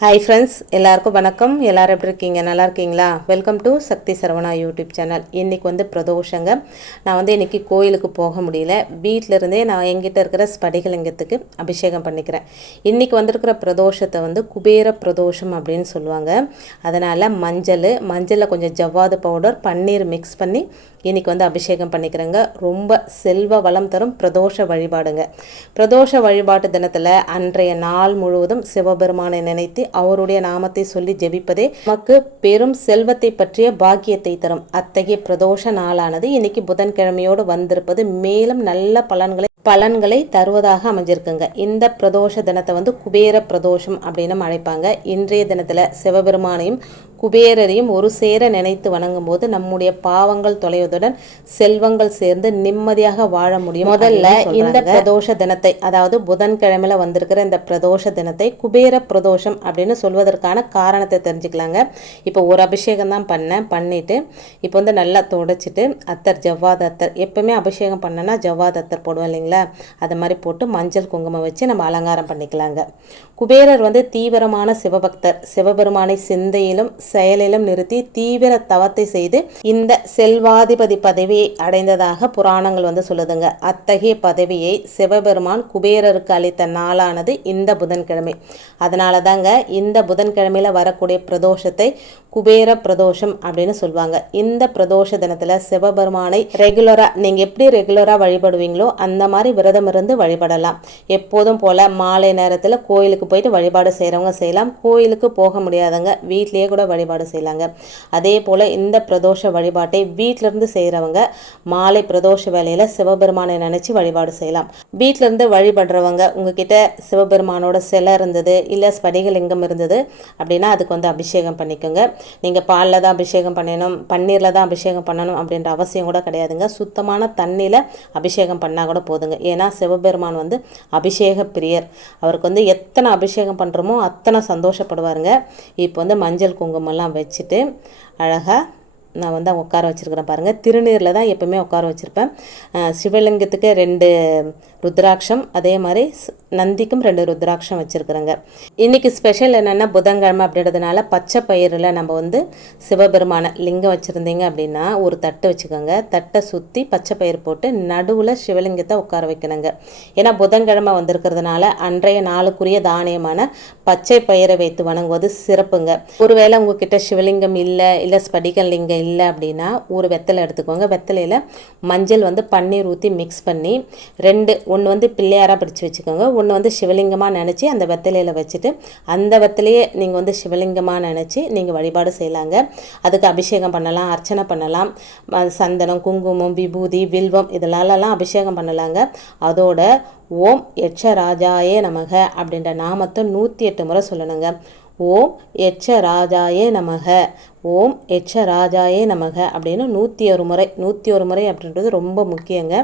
Hi friends எல்லாருக்கும் வணக்கம். எல்லாரும் எப்படி இருக்கீங்க? நல்லா இருக்கீங்களா? Welcome to Sakthi Saravana YouTube channel இன்றைக்கி வந்து பிரதோஷங்க. நான் வந்து இன்றைக்கி கோயிலுக்கு போக முடியல. வீட்டில் இருந்தே நான் எங்கிட்ட இருக்கிற ஸ்படிகலிங்கத்துக்கு அபிஷேகம் பண்ணிக்கிறேன். இன்றைக்கி வந்திருக்கிற பிரதோஷத்தை வந்து குபேர பிரதோஷம் அப்படின்னு சொல்லுவாங்க. அதனால் மஞ்சள் மஞ்சளில் கொஞ்சம் ஜவ்வாது பவுடர் பன்னீர் மிக்ஸ் பண்ணி இன்றைக்கி வந்து அபிஷேகம் பண்ணிக்கிறேங்க. ரொம்ப செல்வ வளம் தரும் பிரதோஷ வழிபாடுங்க. பிரதோஷ வழிபாட்டு தினத்தில் அன்றைய நாள் முழுவதும் சிவபெருமானை நினைத்து அவருடைய நாமத்தை சொல்லி ஜெபிப்பதே நமக்கு பெரும் செல்வத்தை பற்றிய பாக்கியத்தை தரும். அத்தகைய பிரதோஷ நாளானது இன்னைக்கு புதன்கிழமையோடு வந்திருப்பது மேலும் நல்ல பலன்களை பலன்களை தருவதாக அமைஞ்சிருக்குங்க. இந்த பிரதோஷ தினத்தை வந்து குபேர பிரதோஷம் அப்படின்னு அழைப்பாங்க. இன்றைய தினத்தில் சிவபெருமானையும் குபேரரையும் ஒரு சேர நினைத்து வணங்கும் போது நம்முடைய பாவங்கள் தொலைவதுடன் செல்வங்கள் சேர்ந்து நிம்மதியாக வாழ முடியும். முதல்ல இந்த பிரதோஷ தினத்தை அதாவது புதன்கிழமையில வந்திருக்கிற இந்த பிரதோஷ தினத்தை குபேர பிரதோஷம் அப்படின்னு சொல்வதற்கான காரணத்தை தெரிஞ்சுக்கலாங்க. இப்போ ஒரு அபிஷேகம் தான் பண்ணேன் பண்ணிட்டு இப்போ வந்து நல்லா தொடச்சிட்டு அத்தர் ஜவ்வாது அத்தர் எப்பவுமே அபிஷேகம் பண்ணனா ஜவ்வாது அத்தர் போடுவோம் இல்லைங்களா? அது மாதிரி போட்டு மஞ்சள் குங்குமம் வச்சு நம்ம அலங்காரம் பண்ணிக்கலாங்க. குபேரர் வந்து தீவிரமான சிவபக்தர். சிவபெருமானை சிந்தையிலும் செயலிலும் நிறுத்தி தீவிர தவத்தை செய்து இந்த செல்வாதிபதி பதவியை அடைந்ததாக புராணங்கள் வந்து சொல்லுதுங்க. அத்தகைய பதவியை சிவபெருமான் குபேரருக்கு அளித்த நாளானது இந்த புதன்கிழமை. அதனால தாங்க இந்த புதன்கிழமையில வரக்கூடிய பிரதோஷத்தை குபேர பிரதோஷம் அப்படின்னு சொல்லுவாங்க இந்த பிரதோஷ தினத்தில் சிவபெருமானை ரெகுலராக நீங்கள் எப்படி ரெகுலராக வழிபடுவீங்களோ அந்த மாதிரி விரதம் இருந்து வழிபடலாம். எப்போதும் போல் மாலை நேரத்தில் கோயிலுக்கு போயிட்டு வழிபாடு செய்கிறவங்க செய்யலாம். கோயிலுக்கு போக முடியாதவங்க வீட்லேயே கூட வழிபாடு செய்யலாங்க. அதே போல் இந்த பிரதோஷ வழிபாட்டை வீட்டிலிருந்து செய்கிறவங்க மாலை பிரதோஷ வேலையில் சிவபெருமானை நினச்சி வழிபாடு செய்யலாம். வீட்டிலேருந்து வழிபடுறவங்க உங்ககிட்ட சிவபெருமானோட சிலை இருந்தது இல்லை ஸ்படிகலிங்கம் இருந்தது அப்படின்னா அதுக்கு வந்து அபிஷேகம் பண்ணிக்கோங்க. நீங்கள் பாலில் தான் அபிஷேகம் பண்ணணும் பன்னீரில் தான் அபிஷேகம் பண்ணணும் அப்படின்ற அவசியம் கூட கிடையாதுங்க. சுத்தமான தண்ணியில் அபிஷேகம் பண்ணால் கூட போதுங்க. ஏன்னா சிவபெருமான் வந்து அபிஷேக பிரியர். அவருக்கு வந்து எத்தனை அபிஷேகம் பண்ணுறோமோ அத்தனை சந்தோஷப்படுவாருங்க. இப்போ வந்து மஞ்சள் குங்குமம் குங்குமம்லாம் வச்சுட்டு அழகாக நான் வந்து உட்கார வச்சுருக்கிறேன் பாருங்கள் திருநீரில் தான் எப்போவுமே உட்கார வச்சுருப்பேன். சிவலிங்கத்துக்கு ரெண்டு ருத்ராட்சம் அதே மாதிரி நந்திக்கும் ரெண்டு ருத்ராட்சம் வச்சுருக்குறேங்க. இன்றைக்கி ஸ்பெஷல் என்னென்னா புதன்கிழமை அப்படின்றதுனால பச்சை பயிரில் நம்ம வந்து சிவபெருமான லிங்கம் வச்சுருந்தீங்க அப்படின்னா ஒரு தட்டு வச்சுக்கோங்க. தட்டை சுற்றி பச்சை பயிர் போட்டு நடுவில் சிவலிங்கத்தை உட்கார வைக்கணுங்க. ஏன்னா புதன்கிழமை வந்திருக்கிறதுனால அன்றைய நாளுக்குரிய தானியமான பச்சை பயிரை வைத்து வணங்குவது சிறப்புங்க. ஒருவேளை உங்ககிட்ட சிவலிங்கம் இல்லை இல்லை ஸ்படிகல் லிங்கம் இல்லை அப்படின்னா ஒரு வெத்தலை எடுத்துக்கோங்க. வெத்தலையில் மஞ்சள் வந்து பன்னீர் ஊற்றி மிக்ஸ் பண்ணி ரெண்டு ஒன்று வந்து பிள்ளையாராக பிடிச்சி வச்சுக்கோங்க. ஒன்று வந்து சிவலிங்கமாக நினச்சி அந்த வெத்தலையில் வச்சுட்டு அந்த வெத்தலையே நீங்கள் வந்து சிவலிங்கமாக நினச்சி நீங்கள் வழிபாடு செய்யலாங்க. அதுக்கு அபிஷேகம் பண்ணலாம் அர்ச்சனை பண்ணலாம். சந்தனம் குங்குமம் விபூதி வில்வம் இதெல்லாம் அபிஷேகம் பண்ணலாங்க. அதோட ஓம் எச்ச ராஜாயே நமக அப்படின்ற நாமத்தை நூற்றி எட்டு முறை சொல்லணுங்க. ஓம் எச்ச ராஜாயே நமக. ஓம் எச்ச ராஜாயே நமக அப்படின்னு நூற்றி ஒரு முறை நூற்றி ஒரு முறை அப்படின்றது ரொம்ப முக்கியங்க.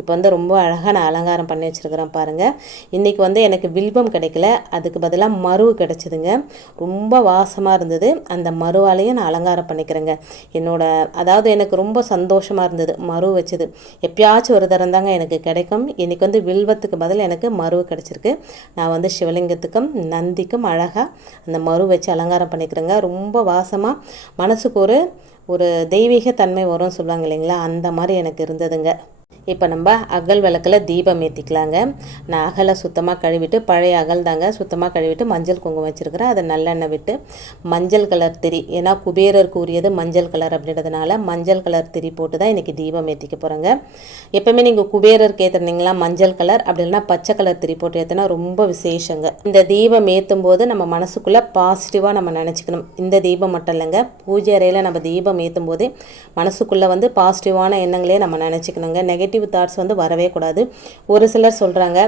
இப்போ வந்து ரொம்ப அழகாக நான் அலங்காரம் பண்ணி வச்சுருக்கிறேன் பாருங்கள் இன்றைக்கி வந்து எனக்கு வில்வம் கிடைக்கல. அதுக்கு பதிலாக மருவு கிடச்சிதுங்க. ரொம்ப வாசமாக இருந்தது. அந்த மருவாலையும் நான் அலங்காரம் பண்ணிக்கிறேங்க. என்னோடய அதாவது எனக்கு ரொம்ப சந்தோஷமாக இருந்தது மருவு வச்சது. எப்பயாச்சும் ஒரு தரம் தாங்க எனக்கு கிடைக்கும். இன்றைக்கி வந்து வில்வத்துக்கு பதில் எனக்கு மருவு கிடச்சிருக்கு. நான் வந்து சிவலிங்கத்துக்கும் நந்திக்கும் அழகாக அந்த மரு வச்சு அலங்காரம் பண்ணிக்கிறேங்க. ரொம்ப வாசமாக மனசுக்கு ஒரு ஒரு தெய்வீக தன்மை வரும்னு சொல்லுவாங்க இல்லைங்களா? அந்த மாதிரி எனக்கு இருந்ததுங்க. இப்போ நம்ம அகல் விளக்கில் தீபம் ஏற்றிக்கலாங்க நான் அகலை சுத்தமாக கழுவிட்டு பழைய அகல் தாங்க சுத்தமாக கழுவிட்டு மஞ்சள் குங்குமம் வச்சுருக்கிறேன். அதை நல்லெண்ணெய் விட்டு மஞ்சள் கலர் திரி ஏன்னா குபேரருக்கு உரியது மஞ்சள் கலர் அப்படின்றதுனால மஞ்சள் கலர் திரி போட்டு தான் இன்றைக்கி தீபம் ஏற்றிக்க போகிறேங்க எப்போவுமே நீங்கள் குபேரருக்கு ஏற்றுனீங்களா மஞ்சள் கலர் அப்படி இல்லைன்னா பச்சை கலர் திரி போட்டு ஏற்றினா ரொம்ப விசேஷங்க. இந்த தீபம் ஏற்றும் போது நம்ம மனசுக்குள்ளே பாசிட்டிவாக நம்ம நினச்சிக்கணும். இந்த தீபம் மட்டும் இல்லைங்க பூஜை அறையில் நம்ம தீபம் ஏற்றும் போதே மனசுக்குள்ளே வந்து பாசிட்டிவான எண்ணங்களே நம்ம நினச்சிக்கணுங்க. நெகட்டிவ் தாட்ஸ் வந்து வரவே கூடாது. ஒரு சிலர் சொல்கிறாங்க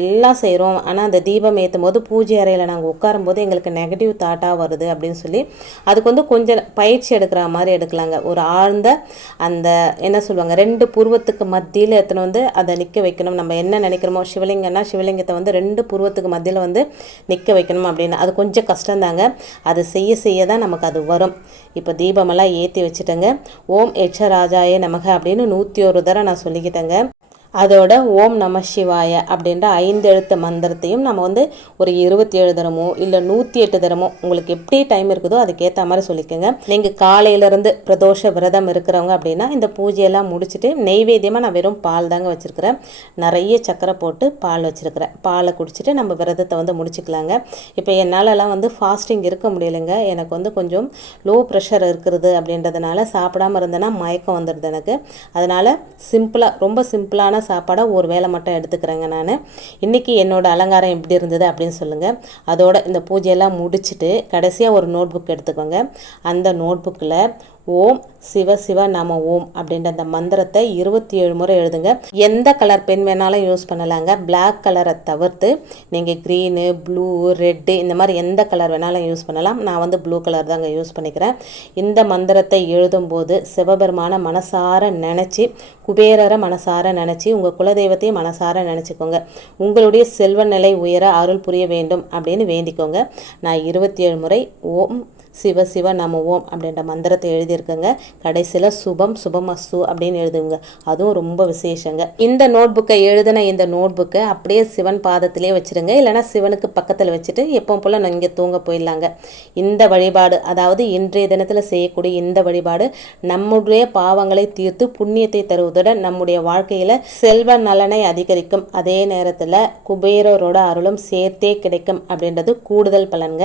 எல்லாம் செய்கிறோம் ஆனால் அந்த தீபம் ஏற்றும் போது பூஜை அறையில் நாங்கள் உட்காரும்போது எங்களுக்கு நெகட்டிவ் தாட்டாக வருது அப்படின்னு சொல்லி அதுக்கு வந்து கொஞ்சம் பயிற்சி எடுக்கிற மாதிரி எடுக்கலாங்க. ஒரு ஆழ்ந்த அந்த என்ன சொல்லுவாங்க ரெண்டு புருவத்துக்கு மத்தியில் எத்தனை வந்து அதை நிற்க வைக்கணும். நம்ம என்ன நினைக்கிறோமோ சிவலிங்கன்னா சிவலிங்கத்தை வந்து ரெண்டு புருவத்துக்கு மத்தியில் வந்து நிற்க வைக்கணும் அப்படின்னு. அது கொஞ்சம் கஷ்டம்தாங்க. அது செய்ய செய்ய தான் நமக்கு அது வரும். இப்போ தீபமெல்லாம் ஏற்றி வச்சுட்டேங்க. ஓம் எச்ச ராஜாயே நமக அப்படின்னு நூற்றி ஒரு தடவை நான் சொல்லிக்கிறேன் சொல்லிக்கிட்டேங்க அதோட ஓம் நம சிவாய அப்படின்ற ஐந்து எழுத்து மந்திரத்தையும் நம்ம வந்து ஒரு இருபத்தி ஏழு தரமோ இல்லை நூற்றி எட்டு தரமோ உங்களுக்கு எப்படி டைம் இருக்குதோ அதுக்கேற்ற மாதிரி சொல்லிக்கோங்க. நீங்கள் காலையிலேருந்து பிரதோஷ விரதம் இருக்கிறவங்க அப்படின்னா இந்த பூஜையெல்லாம் முடிச்சுட்டு நெய்வேத்தியமாக நான் வெறும் பால் தாங்க வச்சுருக்கிறேன். நிறைய சக்கரை போட்டு பால் வச்சுருக்கிறேன். பாலை குடிச்சிட்டு நம்ம விரதத்தை வந்து முடிச்சுக்கலாங்க. இப்போ என்னாலலாம் வந்து ஃபாஸ்டிங் இருக்க முடியலைங்க. எனக்கு வந்து கொஞ்சம் லோ ப்ரெஷர் இருக்கிறது அப்படின்றதுனால சாப்பிடாம இருந்தேன்னா மயக்கம் வந்துடுது எனக்கு. அதனால் சிம்பிளாக ரொம்ப சிம்பிளான சாப்பாடாக ஒரு வேலை மட்டும் எடுத்துக்கிறேங்க நான். இன்றைக்கி என்னோடய அலங்காரம் எப்படி இருந்தது அப்படின்னு சொல்லுங்கள் அதோட இந்த பூஜையெல்லாம் முடிச்சுட்டு கடைசியாக ஒரு நோட் புக் எடுத்துக்கோங்க. அந்த நோட் புக்கில் ஓம் சிவ சிவ நம ஓம் அப்படின்ற அந்த மந்திரத்தை இருபத்தி ஏழு முறை எழுதுங்க. எந்த கலர் பென் வேணாலும் யூஸ் பண்ணலாங்க. பிளாக் கலரை தவிர்த்து நீங்கள் க்ரீனு ப்ளூ ரெட்டு இந்த மாதிரி எந்த கலர் வேணாலும் யூஸ் பண்ணலாம். நான் வந்து ப்ளூ கலர் தாங்க யூஸ் பண்ணிக்கிறேன். இந்த மந்திரத்தை எழுதும்போது சிவபெருமான மனசார நினச்சி குபேரரை மனசார நினச்சி உங்கள் குலதெய்வத்தையும் மனசார நினச்சிக்கோங்க. உங்களுடைய செல்வ நிலை உயர அருள் புரிய வேண்டும் அப்படின்னு வேண்டிக்கோங்க. நான் இருபத்தி ஏழு முறை ஓம் சிவ சிவ நம ஓம் அப்படின்ற மந்திரத்தை எழுதியிருக்கங்க. கடைசியில் சுபம் சுபமஸ்து அப்படின்னு எழுதுங்க. அதுவும் ரொம்ப விசேஷங்க. இந்த நோட் புக்கை எழுதின இந்த நோட் புக்கை அப்படியே சிவன் பாதத்திலே வச்சுருங்க. இல்லைனா சிவனுக்கு பக்கத்தில் வச்சுட்டு எப்போ போல் நான் இங்கே தூங்க போயிடலாங்க. இந்த வழிபாடு அதாவது இன்றைய தினத்தில் செய்யக்கூடிய இந்த வழிபாடு நம்முடைய பாவங்களை தீர்த்து புண்ணியத்தை தருவதுடன் நம்முடைய வாழ்க்கையில் செல்வ நலனை அதிகரிக்கும். அதே நேரத்தில் குபேரரோட அருளும் சேர்த்தே கிடைக்கும் அப்படின்றது கூடுதல் பலன்க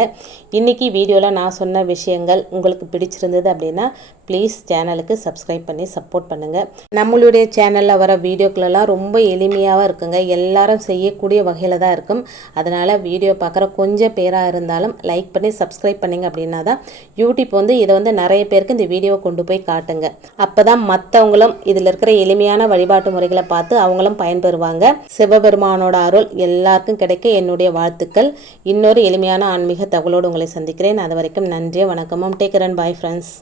இன்னைக்கு வீடியோவில் நான் சொன்ன விஷயங்கள் உங்களுக்கு பிடிச்சிருந்தது அப்படின்னா ப்ளீஸ் சேனலுக்கு சப்ஸ்கிரைப் பண்ணி சப்போர்ட் பண்ணுங்கள் நம்மளுடைய சேனலில் வர வீடியோக்களெல்லாம் ரொம்ப எளிமையாக இருக்குங்க. எல்லாரும் செய்யக்கூடிய வகையில் தான் இருக்கும். அதனால் வீடியோ பார்க்குற கொஞ்சம் பேராக இருந்தாலும் லைக் பண்ணி சப்ஸ்கிரைப் பண்ணிங்க அப்படின்னா தான் யூடியூப் வந்து இதை வந்து நிறைய பேருக்கு இந்த வீடியோவை கொண்டு போய் காட்டுங்க. அப்போ தான் மற்றவங்களும் இதில் இருக்கிற எளிமையான வழிபாட்டு முறைகளை பார்த்து அவங்களும் பயன்பெறுவாங்க. சிவபெருமானோட அருள் எல்லாருக்கும் கிடைக்க என்னுடைய வாழ்த்துக்கள். இன்னொரு எளிமையான ஆன்மீக தகவலோடு உங்களை சந்திக்கிறேன். அது வரைக்கும் நன்றி வணக்கமும். Take run bye friends